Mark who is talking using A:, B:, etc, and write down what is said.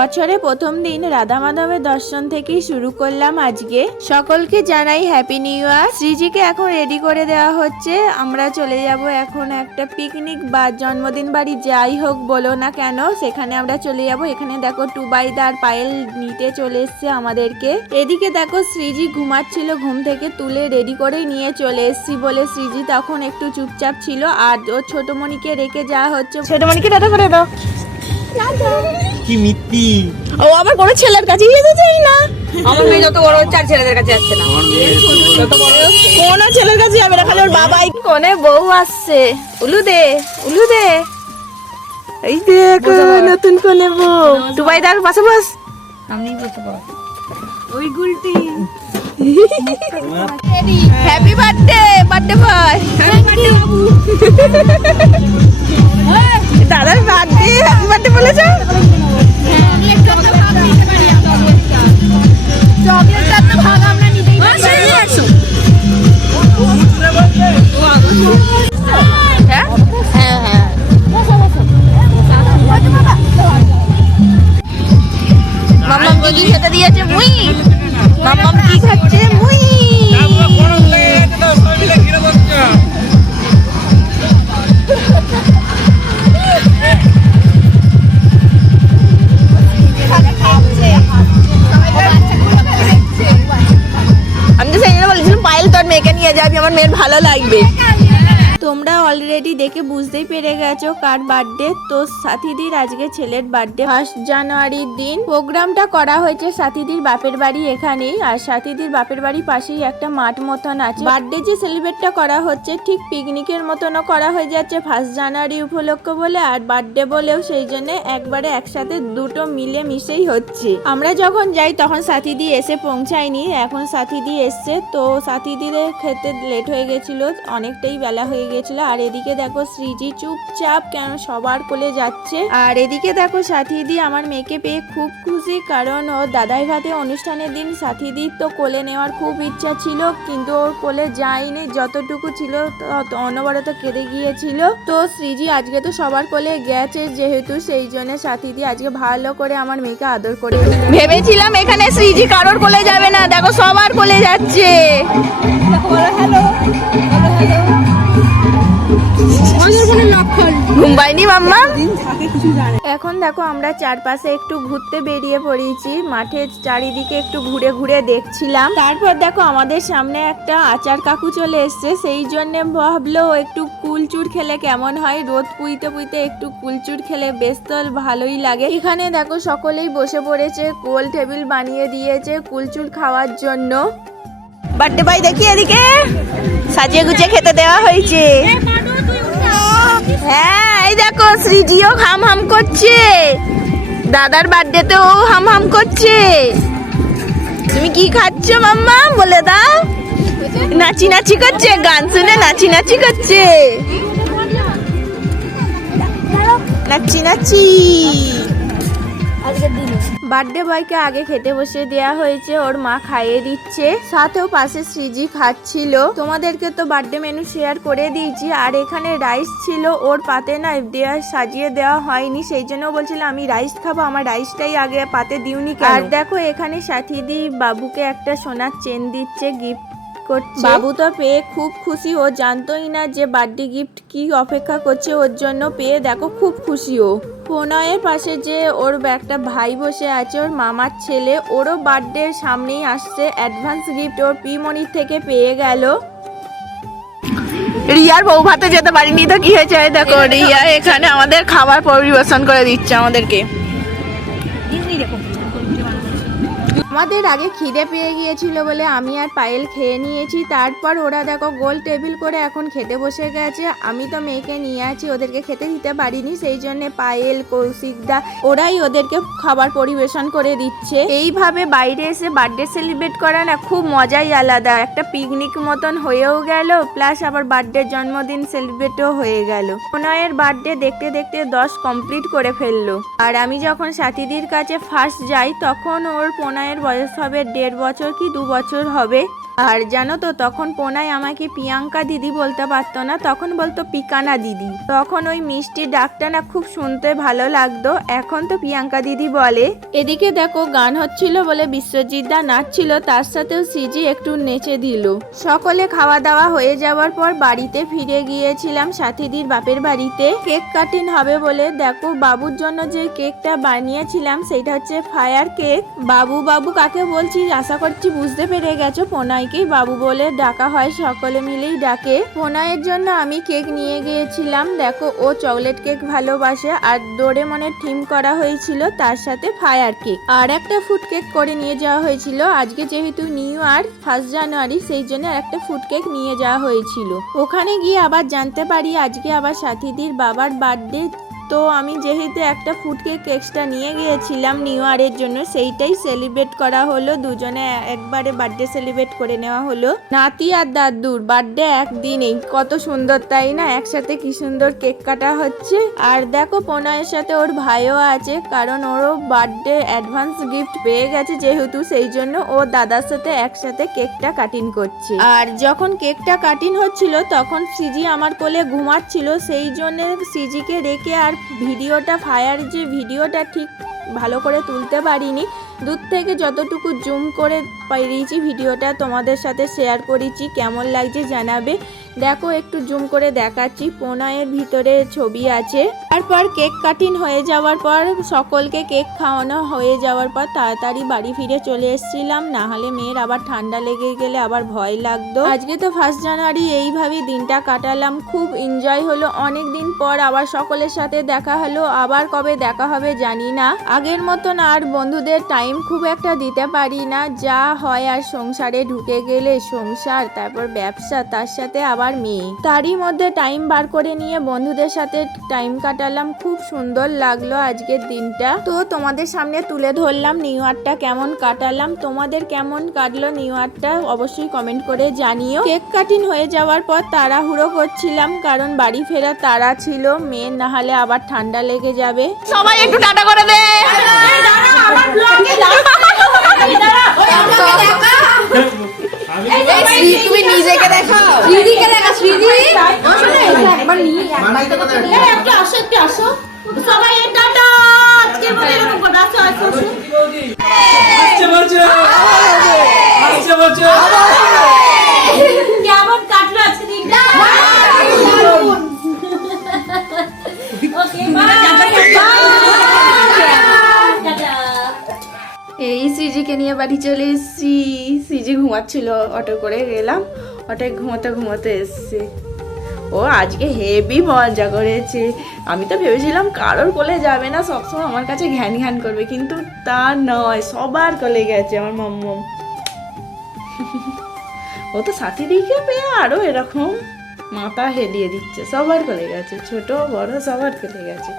A: বছরে প্রথম দিন রাধা মাধবের দর্শন থেকেই শুরু করলাম আজকে। সকলকে জানাই হ্যাপি নিউ ইয়ার শ্রীজিকে এখন রেডি করে দেওয়া হচ্ছে। আমরা চলে যাব এখন একটা পিকনিক বা জন্মদিন বাড়ি যাই হোক বলো না কেন সেখানে আমরা চলে যাব। এখানে দেখো টুবাইদার পায়েল নিতে চলে এসছে আমাদেরকে। এদিকে দেখো শ্রীজি ঘুমাচ্ছিল ঘুম থেকে তুলে রেডি করে নিয়ে চলে এসছি বলে শ্রীজি তখন একটু চুপচাপ ছিল। আর ও ছোটমণিকে রেখে যাওয়া হচ্ছে। ছোটমণিকে দাদা করে দাও।
B: কি মিত্তি
A: ও আবার কোনো ছেলের কাছেই যেতে চাই না।
C: আমার মেয়ে যত বড় হচ্ছে আর ছেলেদের কাছে আসছে না।
B: আমার
C: যত বড় হচ্ছে।
A: কোন ছেলের কাছে যাবে? না খালি ওর বাবাই। কোনে বউ আসছে? উলু দে উলু দে। এই দেখো নতুন কোনে বউ। দুবাই দার পাশে বস।
C: আমি পারব
A: ওই গুলটি। হ্যাপি বার্থডে বার্থডে বয় দাদার বার্থডে হ্যাপি বার্থডে বলেছ হ্যাঁ হ্যাঁ হ্যাঁ মাম্মাম কি খেতে দিয়েছে মুই মাম্মাম কি খাচ্ছে যাবি আমার মেয়ের ভালো লাগবে। তোমরা অলরেডি দেখে বুঝতেই পেরে গেছো কার বার্থডে তো সাথীদির আজকে ছেলের বার্থডে ফার্স্ট জানুয়ারির দিন প্রোগ্রামটা করা হয়েছে সাথীদির বাপের বাড়ি এখানেই। আর সাথীদির বাপের বাড়ি পাশেই একটা মাঠ মতন আছে। বার্থডে যে সেলিব্রেটটা করা হচ্ছে, ঠিক পিকনিকের মতনও করা হয়ে যাচ্ছে ফার্স্ট জানুয়ারি উপলক্ষ বলে। আর বার্থডে বলেও সেই জন্য একবারে একসাথে দুটো মিলে মিশেই হচ্ছে। আমরা যখন যাই তখন সাথীদি এসে পৌঁছায়নি। এখন সাথীদি এসছে। তো সাথীদিদের খেতে লেট হয়ে গেছিল। অনেকটাই বেলা হয়ে গেছিল আর এদিকে দেখো শ্রীজি চুপচাপ কেন সবার কোলে যাচ্ছে। আর এদিকে দেখো সাথীদি আমার মেয়েকে পেয়ে খুব খুশি, কারণ ও দাদাই ভাতে অনুষ্ঠানের দিন সাথীদির তো কোলে নেওয়ার খুব ইচ্ছা ছিল, কিন্তু ওর কোলে যায়নি। যতটুকু ছিল অনবরত কেঁদে গিয়েছিল। তো শ্রীজি আজকে তো সবার কোলে গেছে যেহেতু, সেই জন্য সাথীদি আজকে ভালো করে আমার মেয়েকে আদর করে ভেবেছিলাম এখানে শ্রীজি কারোর কোলে যাবে না, দেখো সবার কোলে যাচ্ছে। ঘুম পাইনি মাম্মা এখন দেখো আমরা চারপাশে একটু ঘুরতে বেরিয়ে পড়েছি। মাঠের চারিদিকে একটু ঘুরে ঘুরে দেখছিলাম। তারপর দেখো আমাদের সামনে একটা আচার কাকু চলে এসছে। সেই জন্য ভাবলো একটু কুলচুর খেলে কেমন হয়? রোদ পুইতে পুইতে একটু কুলচুর খেলে বেশ তো ভালোই লাগে। এখানে দেখো সকলেই বসে পড়েছে কোল টেবিল বানিয়ে দিয়েছে কুলচুর খাওয়ার জন্য। বার্থডে ভাই দেখি এদিকে। সাজিয়ে গুছিয়ে খেতে দেওয়া হয়েছে। হ্যাঁ এই দেখো, শ্রীজিও হাম হাম করছে। দাদার বার্থডেতে ও হাম হাম করছে। তুমি কি খাচ্ছ, মাম্মা? বলে দাও। নাচি নাচি করছে, গান শুনে নাচি নাচি করছে। নাচি নাচি। বার্থডে বয়কে আগে খেতে বসে দেয়া হয়েছে ওর মা খাইয়ে দিচ্ছে। সাথেও পাশে শ্রীজি খাচ্ছিল। তোমাদেরকে তো বার্থডে মেনু শেয়ার করে দিয়েছি আর এখানে রাইস ছিল ওর পাতে না দেওয়া সাজিয়ে দেওয়া হয়নি সেই জন্য বলছিল আমি রাইস খাব আমার রাইসটাই আগে পাতে দিওনি কেন? আর দেখো এখানে সাথীদি বাবুকে একটা সোনার চেন দিচ্ছে গিফট করছে। বাবু তো পেয়ে খুব খুশি ও জানতোই না যে বার্থডে গিফট কি অপেক্ষা করছে ওর জন্য পেয়ে দেখো খুব খুশি ও। প্রণয়ের পাশে যে ওর একটা ভাই বসে আছে ওর মামার ছেলে ওরও বার্থডে সামনেই আসছে অ্যাডভান্স গিফট ওর পিমনির থেকে পেয়ে গেল। রিয়ার বউ ভাতে যেতে পারিনি তো কি হয়েছে? দেখো। রিয়া এখানে আমাদের খাবার পরিবেশন করে দিচ্ছে আমাদেরকে। আমাদের আগে খিদে পেয়ে গিয়েছিল বলে আমি আর পায়েল খেয়ে নিয়েছি। তারপর ওরা দেখো গোল টেবিল করে এখন খেতে বসে গেছে। আমি তো মেয়েকে নিয়ে আছি, ওদেরকে খেতে দিতে পারিনি, সেই জন্য পায়েল কৌশিকদা ওরাই ওদেরকে খাবার পরিবেশন করে দিচ্ছে। এইভাবে বাইরে এসে বার্থডে সেলিব্রেট করা না, খুব মজাই আলাদা। একটা পিকনিক মতন হয়েও গেল প্লাস আবার বার্থডে জন্মদিন সেলিব্রেটও হয়ে গেল। প্রণয়ের বার্থডে দেখতে দেখতে দশ কমপ্লিট করে ফেলল। আর আমি যখন সাথীদির কাছে ফার্স্ট যাই, তখন ওর প্রণয়ের বয়স হবে দেড় বছর কি দু বছর হবে? আর জানো তো, তখন পোনায় আমাকে প্রিয়াঙ্কা দিদি বলতে পারতো না, তখন বলতো পিকানা দিদি। তখন ওই মিষ্টি ডাকটা না খুব শুনতে ভালো লাগতো, এখন তো প্রিয়াঙ্কা দিদি বলে। এদিকে দেখো, গান হচ্ছিল বলে বিশ্বজিৎ দা নাচছিল, তার সাথেও সিজি একটু নেচে দিল। সকলে খাওয়া দাওয়া হয়ে যাওয়ার পর বাড়িতে ফিরে গিয়েছিলাম সাথীদির বাপের বাড়িতে। কেক কাটিং হবে বলে দেখো, বাবুর জন্য যে কেকটা বানিয়েছিলাম, সেটা হচ্ছে ফায়ার কেক। বাবু বাবু, কাকে বলছি আশা করছি বুঝতে পেরে গেছো পোনাইকেই বাবু বলে ডাকা হয়, সকলে মিলেই ডাকে। পোনাইয়ের জন্য আমি কেক নিয়ে গিয়েছিলাম। দেখো, ও চকলেট কেক ভালোবাসে আর ডোরেমনের থিম করা হয়েছিল তার সাথে ফায়ার কেক। আর একটা ফুড কেক করে নিয়ে যাওয়া হয়েছিল। আজকে যেহেতু নিউ ইয়ার ফার্স্ট জানুয়ারি, সেই জন্য একটা ফুড কেক নিয়ে যাওয়া হয়েছিল। ওখানে গিয়ে আবার জানতে পারি, আজকে আবার সাথীদির বাবার বার্থডে তো আমি যেহেতু একটা ফুড কেক এক্সট্রা নিয়ে গিয়েছিলাম নিউ ইয়ারের জন্য, সেইটাই সেলিব্রেট করা হলো। দুজনে একবারে বার্থডে সেলিব্রেট করে নেওয়া হলো। নাতি আর দাদুর বার্থডে একদিনেই। কত সুন্দর, তাই না? একসাথে কি সুন্দর কেক কাটা হচ্ছে। আর দেখো, প্রণয়ের সাথে ওর ভাইও আছে, কারণ ওরও বার্থডে অ্যাডভান্স গিফট পেয়ে গেছে যেহেতু, সেই জন্য ও দাদার সাথে একসাথে কেকটা কাটিং করছে। আর যখন কেকটা কাটিং হচ্ছিল, তখন সিজি আমার কোলে ঘুমাচ্ছিল, সেই জন্য সিজিকে রেখে আর ভিডিওটা, ফায়ার যে ভিডিওটা ঠিক ভালো করে তুলতে পারিনি, দূর থেকে যতটুকু জুম করে পেরিয়েছি ভিডিওটা তোমাদের সাথে শেয়ার করেছি, কেমন লাগছে জানাবে। দেখো, একটু জুম করে দেখাচ্ছি। পোনায়ের ভিতরে ছবি আছে। তারপর কেক কাটিং হয়ে যাওয়ার পর সকলকে কেক খাওয়ানো হয়ে যাওয়ার পর তাড়াতাড়ি বাড়ি ফিরে চলে এসেছিলাম। না হলে মেয়ের আবার ঠান্ডা লেগে গেলে আবার ভয় লাগতো। আজকে তো ফার্স্ট জানুয়ারি, এইভাবেই দিনটা কাটালাম। খুব এনজয় হলো। অনেক দিন পর আবার সকলের সাথে দেখা হলো। আবার কবে দেখা হবে জানি না। আগের মতন আর বন্ধুদের টাইম খুব একটা দিতে পারি না। যা হয় আর সংসারে ঢুকে গেলে সংসার, তারপর ব্যবসা, তার সাথে আবার মেয়ে। তারই মধ্যে টাইম বার করে নিয়ে বন্ধুদের সাথে টাইম কাটালাম। খুব সুন্দর লাগল আজকের দিনটা। তো তোমাদের সামনে তুলে ধরলাম নিউ ইয়ারটা কেমন কাটালাম। তোমাদের কেমন কাটলো নিউ ইয়ারটা অবশ্যই কমেন্ট করে জানিও। কেক কাটিং হয়ে যাওয়ার পর তাড়াহুড়ো করছিলাম, কারণ বাড়ি ফেরা তারা ছিল। মেয়ের না হলে আবার ঠান্ডা লেগে যাবে।
C: সবাই একটু টাটা করে দে।
B: একটু আসো একটু আসো।
C: সবাই টাটা আজকে এরকম করে আসো আসো আসো। কেমন কাটলো আজকে দিনটা? Okay bye. টাটা।
A: এই সিজিকে নিয়ে বাড়ি চলে এসছি। সিজি ঘুমাচ্ছিল অটো করে গেলাম। অটোয় ঘুমাতে ঘুমাতে এসছি। ও আজকে হেভি মজা করেছে। আমি তো ভেবেছিলাম কারোর কোলে যাবে না, সবসময় আমার কাছে ঘ্যান ঘ্যান করবে, কিন্তু তা নয়, সবার কোলে গেছে আমার মাম্মম। ও তো সাথী দিকে পেয়ে আরও এরকম মাথা হেলিয়ে দিচ্ছে, সবার কোলে গেছে, ছোট, বড়, সবার কোলে গেছে।